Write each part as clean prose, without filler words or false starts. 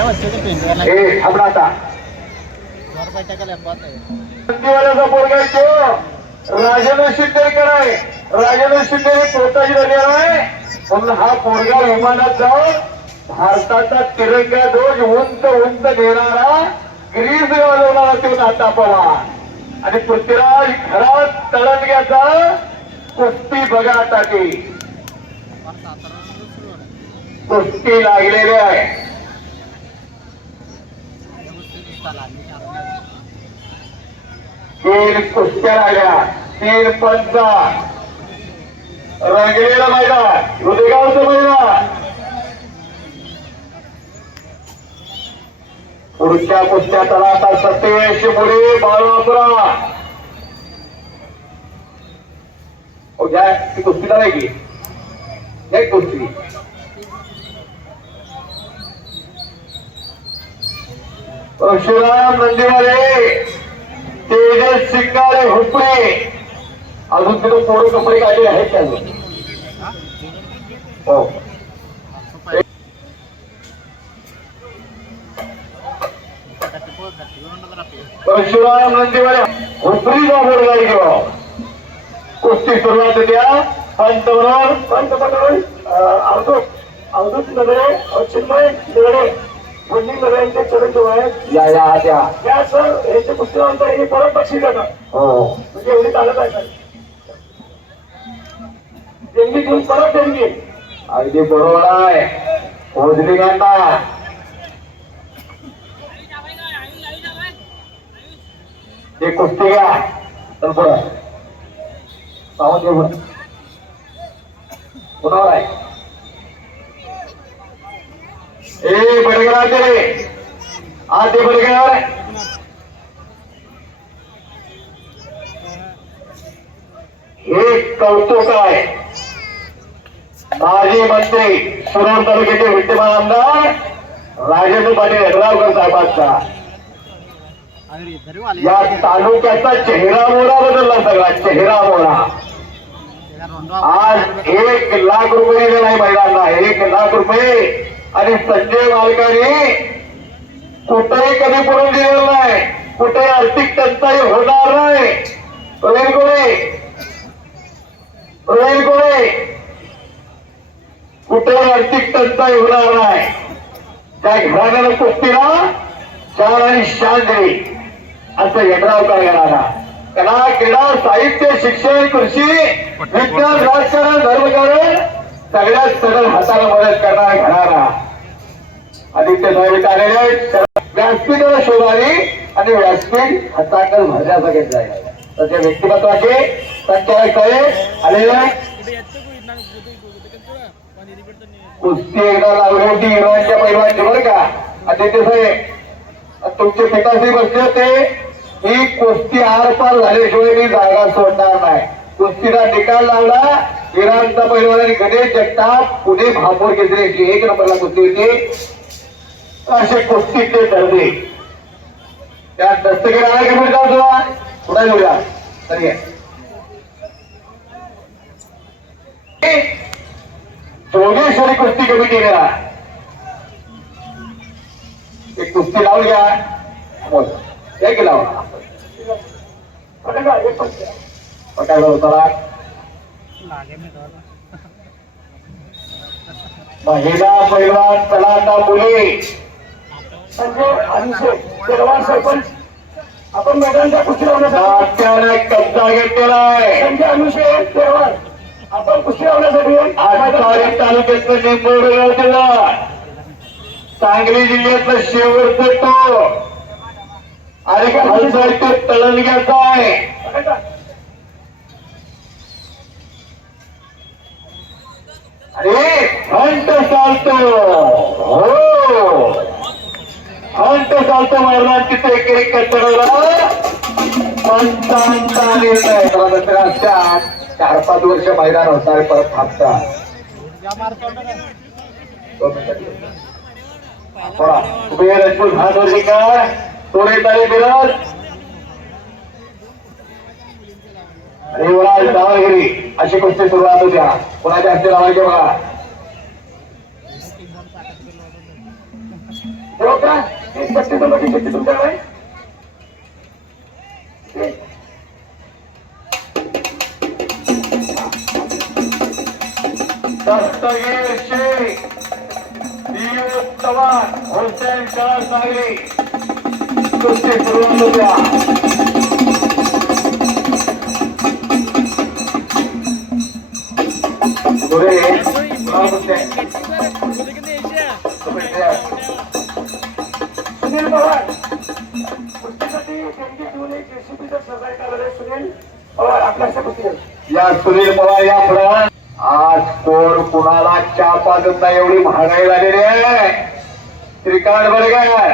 आपला आता पोरगा तो राजेंद्र शिंदेकर आहे. राजेंद्र शिंदे पोताची झालेला आहे म्हणून हा पोरगा विमानात जाऊन भारताचा तिरंगा ध्वज उंच उंच घेणारा ग्रीस वाजवणारा तो नाता पवार आणि पृथ्वीराज घरात तळणग्याचा कुस्ती बघा आता ती कुस्ती लागलेली आहे. तीन कुस्त्या लागल्या, तीन पंचा रंगलेलं मैदान, रुदेगावचं मैदान. पुढच्या कुस्त्या तळाचा सत्तेशी मुली बाळापुरा घ्या ती कुस्तीला नाही की एक कुस्ती परशुराम नंदीवाले तेजस शिंगारे हुपळे अजून तिथं पोरं कपडे काढले आहेत त्या हो परशुराम नंदीवाले हुपरीचा बोर्ड घेऊ कुस्ती सुरुवात द्या. पंत बरोबर पंत बरोबर अवधूत नगरे चिन्मय नगरे वडील नगरांचे चरण जो आहेत या सर याचे पुस्तकांचा हे परत बक्षीस देतात. हो म्हणजे एवढी चालत आहे देणगी घेऊन परत देणगी अगदी बरोबर आहे. पोहोचली घ्या ते कुस्ती घ्या तर पुढं पाहून घेऊन कुणावर आहे ए बडगराचे आते बडगर हे कौतुक आहे. माजी मंत्री शिरोळ तालुक्याचे विद्यमान आमदार राजेंद्र पाटील यड्रावकर साहेबांचा या तालुक्याचा चेहरा मोहरा बदलला सगळा चेहरा मोहरा. आज 1 लाख रुपये दिले नाही महिलांना 1 लाख रुपये आणि संजय मालकाने कुठेही कधी पडून दिलेलं नाही. कुठे आर्थिक टंचाई होणार नाही. प्रवीण कोळे कुठेही आर्थिक टंचाई होणार नाही. त्या घराण्याला कुस्तीला शान आणि शान दिली असं यड्रावकर येणारा कला क्रीडा साहित्य शिक्षण कृषी विज्ञान राजकारण धर्मकारण सगळ्यात सगळं हाताला मदत करणारा घराणा आदित्य साहेब आलेले आहेत. व्यासपीठाला शोधावी आणि व्यासपीठ हाताकडे भरण्याचा घेतला आहे. त्याच्या व्यक्तिमत्वाचे संचालक साहेब आलेले कुस्ती एकदा लागली होती इराणच्या पैलवानची बरं का आदित्य साहेब तुमचे पिताश्री बसले होते. ही कुस्ती आरपार झाल्याशिवाय मी जागा सोडणार नाही. कुस्तीला निकाल लावला इराणचा पैलवान गणेश जगताप पुणे भापूर केसरीची 1 नंबरला कुस्ती होती. असे कुस्तीचे दर्जे त्या दस्तगीर आला की पुढे जाऊ पुढे घेऊया तरी जोगेश्वरी कुस्ती कमिटीला एक कुस्ती लावून घ्या बोल एक लावा पटायला होता महिला पैलवान तलाटा मुली संजय सरपंच आपण मैदानच्या कुस्ती लावण्यासाठी कब्जा घेतलेला आहे. संजय अनुशे तेरवार आपण कुस्ती लावण्यासाठी आज तालुक्यातलं निंबोडे जिल्हा सांगली जिल्ह्यातलं शेवटचं तो आणि खालचा तळणग्याचा आहे. अरे हंट चालतो हो हंट चालतो मैदान तिथे एक कचरा पंचांचा निर्णय 4-5 वर्ष मैदान होणार परत थांबतात. तुम्ही रजपूत भानोजीकर तोडे तारे बिरद आणि युवराज दावागिरी अशी कुस्ती सुरुवात होत्या. कोणाच्या हस्ते लावायचे बघा तुमच्याकडे दस्तगीर शेख चव्हाण हुसेन शाह सांगली कुस्ती सुरुवात होत्या सुनील पवार कुस्तीसाठी देणगी देऊन एक जेसीबीचं सहकार्य करायला सुनील पवार आपल्याच्या कुस्ती या सुनील पवार या पुढे आज कोण कुणाला चहा पाजत नाही एवढी महागाई झालेली आहे श्रीकांत बरगार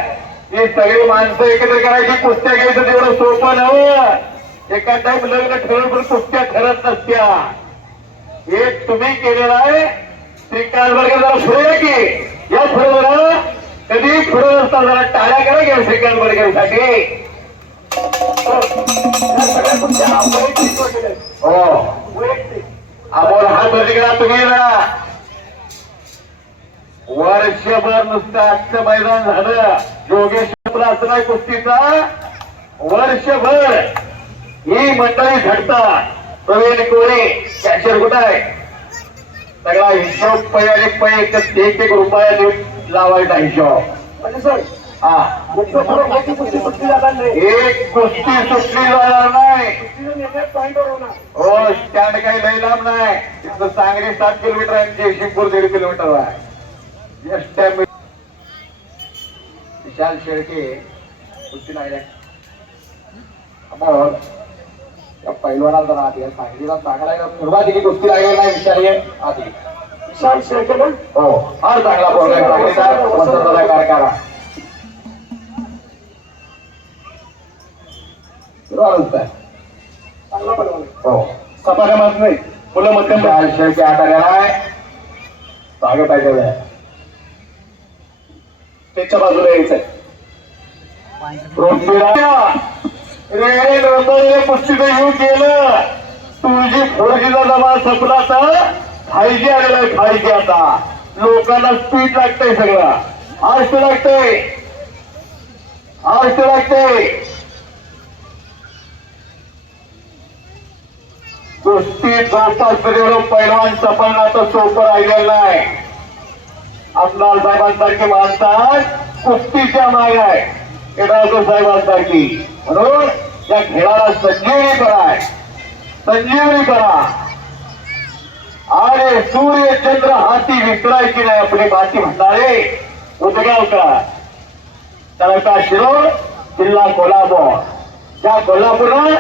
ही सगळी माणसं एकत्र करायची कुस्त्या घ्यायचं तेवढं सोपं नव्हतं एका टाइम लग्न ठरवून पण कुस्त्या ठरत नसत्या हे तुम्ही केलेलं आहे श्रीकांत बरगार जरा पुढे की या पुढे जरा कधी पुढे नसता जरा टाळ्या करा घ्या श्रीकांत बरगार साठी हो अमोल हात करा तुम्ही ना वर्षभर नुसतं आजचं मैदान झालं योगेश असं नाही कुस्तीचा वर्षभर ही मंडळी झडतात प्रवीण कोरे कॅशर कुठं आहे सगळा हिशोब पै आणि पै एक रुपया देऊन लावायचा हिशोब म्हणजे सर एक कुस्ती सुटली जाणार नाही हो स्टँड काही लई लांब नाही तिथं सांगली 7 किलोमीटर आहे जयसिंगपूर 1.5 किलोमीटर आहे विशाल शेळके कुस्ती लागल्या मग त्या पैलवानाला जरा आधी सांगलीला चांगला सुरुवाती कुस्ती लागलेली नाही विशाल आधी विशाल शेळके ना हो फार चांगला प्रोग्राम कारखाना हो सपाट्या मारत नाही मुलं मध्यम शेळके आठ आलेला आहे मागे पाहिजे त्याच्या बाजूला यायचंय कुस्तीचं येऊन गेलं 2G 4Gचा जमा संपला तर 5G आलेला आहे 5G आता लोकांना स्पीड लागतंय सगळं फास्ट लागतंय कुस्ती जोपास एवढं पैलवान सपना तर सोपं राहिलेलं नाही आपणाल साहेबांसारखी माणसात कुस्तीच्या मागे आहे केदारकर साहेबांसारखी म्हणून या खेळाला संजीवनी करा अरे सूर्य चंद्र हाती विसरायची नाही आपली माती म्हणणारे उदगावकर तालुका शिरोळ जिल्हा कोल्हापूर त्या कोल्हापूरला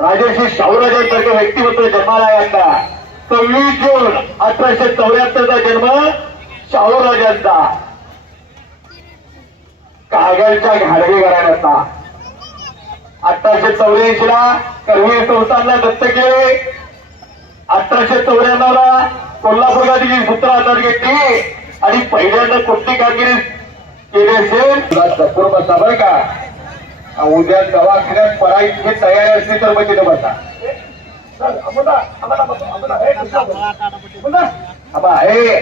राजर्षी शाहूराजांसारखे व्यक्तिमत्व जन्माला आता 26 जून 1874चा जन्म शाहूराजांचा कागलच्या घाडगे घराण्याचा 1884 ला करवीर संस्थानला दत्त केले 1894 ला कोल्हापूरला तिची सूत्र हातात घेतली आणि पहिल्यांदा कुस्ती कामगिरी केली असेल पूर्ण सबर का उद्या दवाखान्यात परायची तयारी असली तर मग तिथे बसा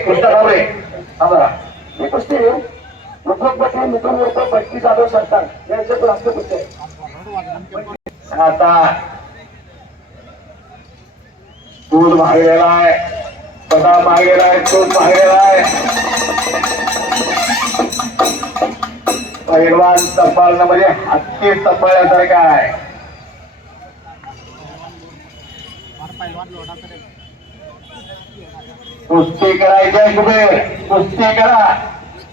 कृष्णा बाबरे आम्हाला ही कुस्ती उद्योगपती नितीन उर्फ बट्टी जाधव सरकार यांचे राष्ट्रीय कुस्ती आहे आता दूध मागलेला आहे बदाम मागलेला आहे दूध मागलेला आहे पैलवान तपाळणं म्हणजे हत्ती तपाळण्यासारखं आहे कुस्ती करायची कुबेर कुस्ती करा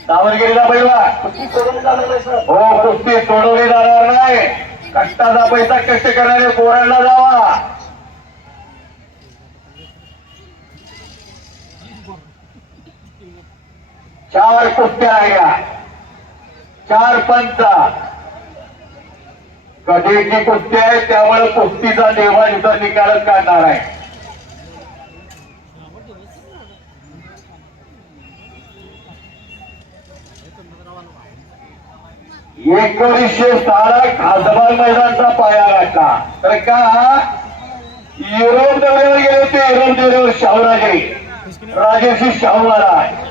दावणगिरीला पैलवान हो कुस्ती सोडवली जाणार नाही कष्टाचा पैसा कष्ट करणारे पोरांना जावा चार कुस्त्या राहिल्या 4 पंच कधीची कुस्ती आहे त्यामुळे कुस्तीचा देवाचा निकालच काढणार आहे 1906 खासबाग मैदानचा पाया गाठला तर का युरोप दौऱ्यावर गेले होते युरोप दौऱ्यावर शाहूराजे राजेशी शाहू महाराज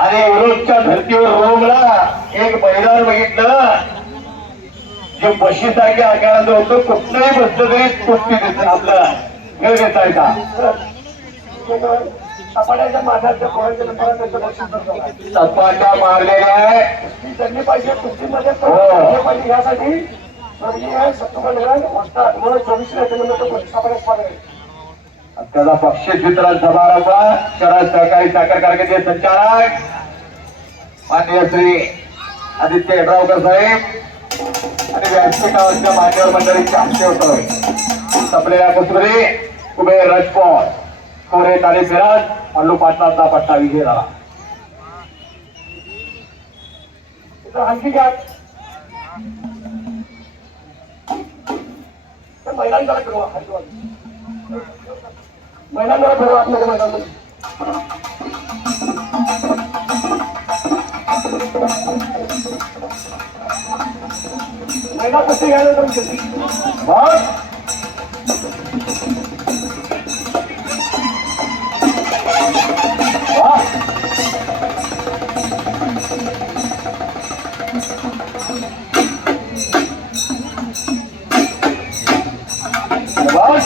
आणि युरोपच्या धर्तीवर रोमला एक मैदान बघितलं जे बशीसारख्या आकाराचं होतं. कुठलंही बसलं तरी कुस्ती देत आपलं खेळ घेतायचा. सपाट्याच्या माठाच्या पोरांच्या नंबरात त्याचं बक्षीस सपाट्या मारलेल्या आहे. त्यांनी पाहिजे कुस्तीमध्ये पाहिजे यासाठी त्याचा बक्षीस वितरण समारंभ शरद सहकारी साखर कारखान्याचे संचालक माननीय श्री आदित्य यड्रावकर साहेब आणि व्यासपीठावरच्या मान्यवर मंडळींच्या हस्ते होतोय. तपलेल्या कुसुरी कुबेर राजकोट कोरे ताली फिराज मल्लू पाटलांचा पट्टा विजय झाला. आणखी काय मैदान जरा फिरवा मैदान जरा फिरवा आपल्याकडे मैदान मैदान कसे घ्यायला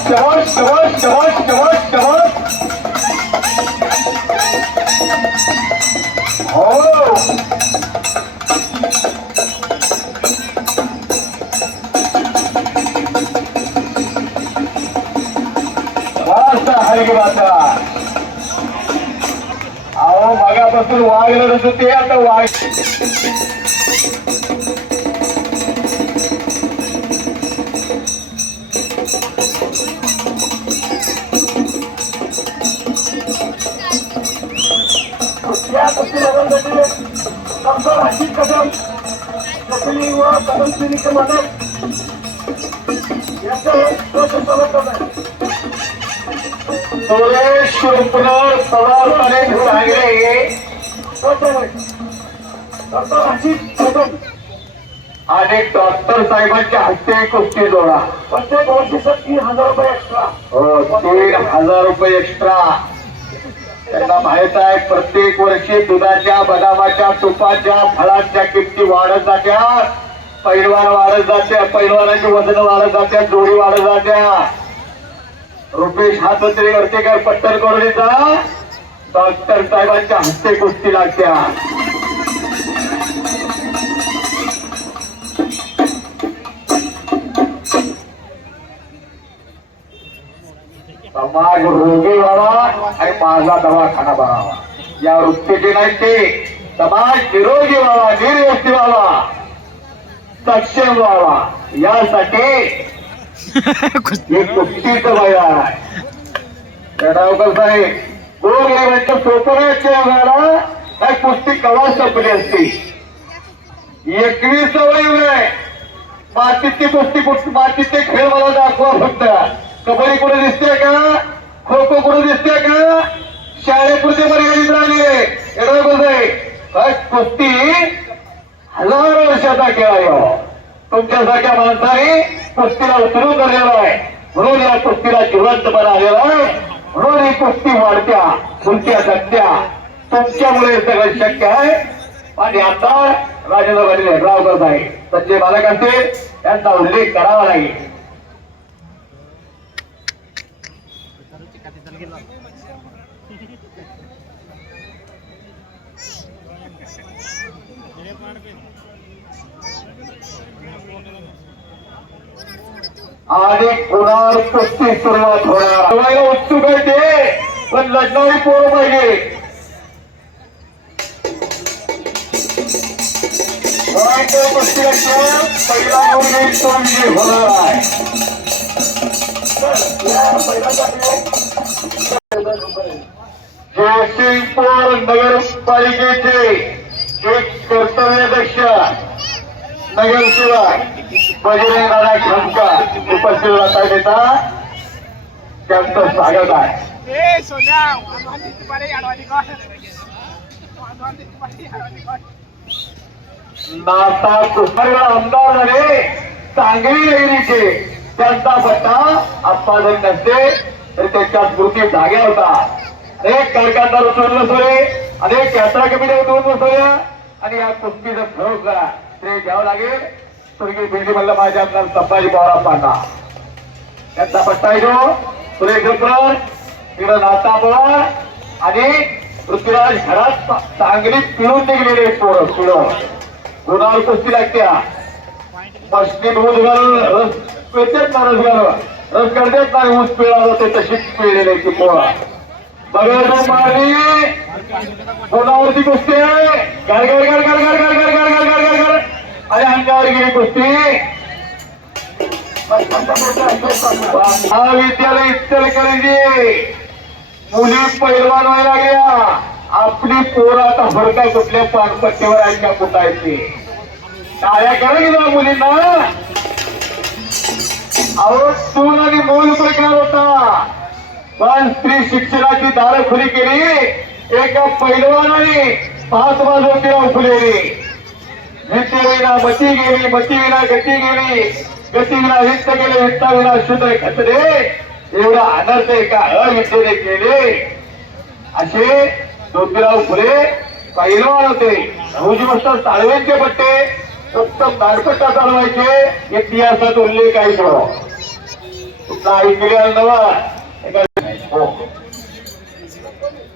शबाश शबाश शबाश शबाश शबाश. हो हलकी बात. अहो मागापासून वाघ लढत होते आता वाघ या कुस्ती लढवण्यासाठी डॉक्टर हसीब कदम कपिली व कदम सिंगचे मदत याचं सुरेश शिवपुनर पवार आणि सांगले डॉक्टर हसीब कदम आणि डॉक्टर साहेबांच्या हस्ते कुस्ती जोडा. प्रत्येक वर्षीचं 3,000 रुपये एक्स्ट्रा. हो 3,000 रुपये एक्स्ट्रा. त्यांना माहित आहे प्रत्येक वर्षी दुधाच्या बदामाच्या तुपाच्या फळांच्या किमती वाढत जात्या. पैलवान वाढत जात्या. पैलवानाची वजन वाढत जात्या. जोडी वाढत जात्या. रुपेश हातोत्री वर्तेकर पट्टर कोरडीचा डॉक्टर साहेबांच्या हस्ते कुस्ती लागत्या. समाज रोगी व्हावा आणि माझा दवाखाना भरावा या वृत्तीचे नाही ते. समाज निरोगी व्हावा निर्व्यस्ती व्हावा सक्षम व्हावा यासाठी कुस्तीचं वय आहे. यड्रावकर साहेब गोरगरिबांच्या सोपऱ्याच्या वेळेला काय कुस्ती कवा संपली असती. 21 वय मातीची कुस्ती मातीचे खेळ मला दाखवा फक्त. कबड्डी कुठे दिसते का खो खो कुठे दिसते का शाळेपुरते मर्यादित राहिले. यड्रावकर साहेब काय कुस्ती हजारो वर्षाचा खेळ आहे. तुमच्यासारख्या माणसाने कुस्तीला उतरून धरलेला आहे म्हणून या कुस्तीला जिवंतपणा आलेला आहे. म्हणून ही कुस्ती वाढत्या फुलत्या जगत्या तुमच्यामुळे सगळं शक्य आहे. आणि आता राजेंद्र पाटील यड्रावकर साहेब संजय मालक असतील त्यांचा उल्लेख करावा लागेल. आणि पुन्हा कुस्ती सुरुवात होणार. उत्सुक आहे ते पण लढणारी पोरं पाहिजे. कुस्तीला पहिला विजय होणार आहे. जयसिंगपूर नगरपालिकेचे एक कर्तव्यदक्ष नगरसेवक बजरंग दादा खंडकर उपस्थित राहता देता त्यांचं स्वागत आहे. नाता कुस्तीला आमदार झाले सांगली नगरीचे त्यांचा पट्टा आत्ता जर नसते तर त्यांच्या स्मृती जाग्या होता. एक कारखानदार उचललं सोय अनेक यात्रा कमिट्या 2 बसवल्या आणि या कुस्तीचं खरोखर श्रेय घ्यावं लागेल स्वर्गीय बिर्डी मल्ल माझ्या आमदार संभाजी पवारांना. त्यांचा पट्टा येतो सुरेश गब्बर, तिकडं नाता पवार आणि पृथ्वीराज घरात चांगली पिळून निघलेले पोरं पिळून गुणावर कुस्ती लागत्या. मशनीत ऊस घालून रस पेटत ना रस काढतात ना ऊस पिळा जाते तशीच पिळलेली ती पोरं. बघा मारली गुणावरती कुस्ती गड गड गड गड गड गड गड गड गड गड गड आणि अंगावर गेली कुस्ती. महाविद्यालय इचलकरंजी मुली पैलवान व्हायला लागल्या. आपली पोरं आता फरका कुठल्या पानपट्टीवर ऐका कुठायची टाळ्या करा गेल्या मुलींना. अहो तू आणि मूल प्रकार होता पण स्त्री शिक्षणाची दारं खुली केली. एका पैलवानाने 5 बाजूला फुलेली. विद्येविना मती गेली, मतीविना गती गेली, गतीविना वित्त गेले, वित्ताविना शूद्र खचले. एवढा अनर्थ एका अविद्येने केले. असे ज्योतिराव फुले पैलवान होते. नवजी बसतात ताळवेंचे पट्टे फक्त बारपट्टा चालवायचे इतिहासात उल्लेख आहे. तुमचा ऐकलेला नवा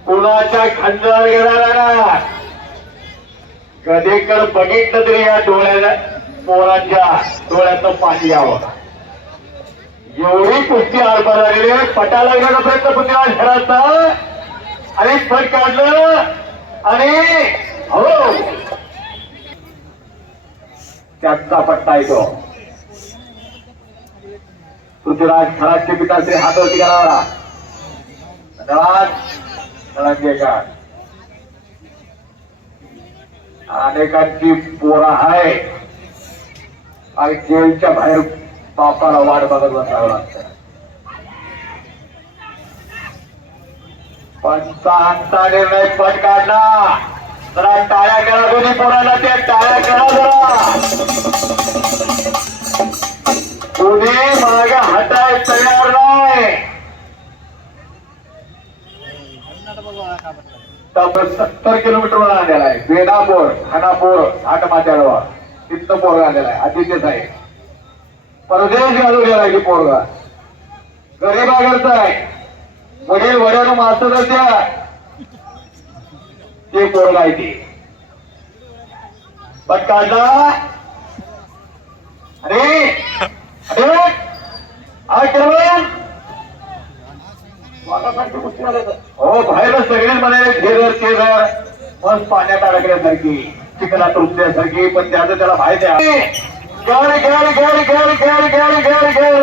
कुणाच्या खंडावर गेला कधीकडे बघितलं तरी या डोळ्याला पोरांच्या डोळ्यातलं पाणी यावं. एवढी कुस्ती आरपार झालेली आहे. पटाला गेला प्रयत्न पृथ्वीराज घराचा आणि फट काढलं आणि हो त्याचा पट्टा येतो. पृथ्वीराज घराचे पिताश्री हातवरती करावा. धन्यवाद. अनेकांची पोरं आहे आणि जेलच्या बाहेर बापाला वाट बघत बसावं लागतं. पंचांचा निर्णय पट काढला. जरा टाळ्या करा दोन्ही पोराला. त्या टाळ्या करा जरा. कोणी मागे हटाय तयार नाही. 70 किलोमीटरवर आलेला आहे. बेडापूर खानापूर घाटमाथ्यावर तिथं पोरगा आलेला आहे. आदित्य साहेब परदेश घालवलेला आहे. पोरगा गरीबागरचा आहे. वडील वड्यानं मास्तरच्या ते पोरगा आहे. ते पण काढला अरे अरे हो बाहेर सगळे म्हणाले घेर केदार मस्त पाण्यात अडकल्यासारखी चिकनात रुपल्यासारखी. पण त्याचं त्याला माहिती आहे. गड गड गड गड गड गड गड गड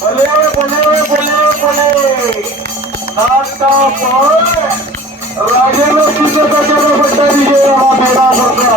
बोले बोले बोले बोले नाता राजेंद्र सिंह पट्टा विजय हा बेडा होता.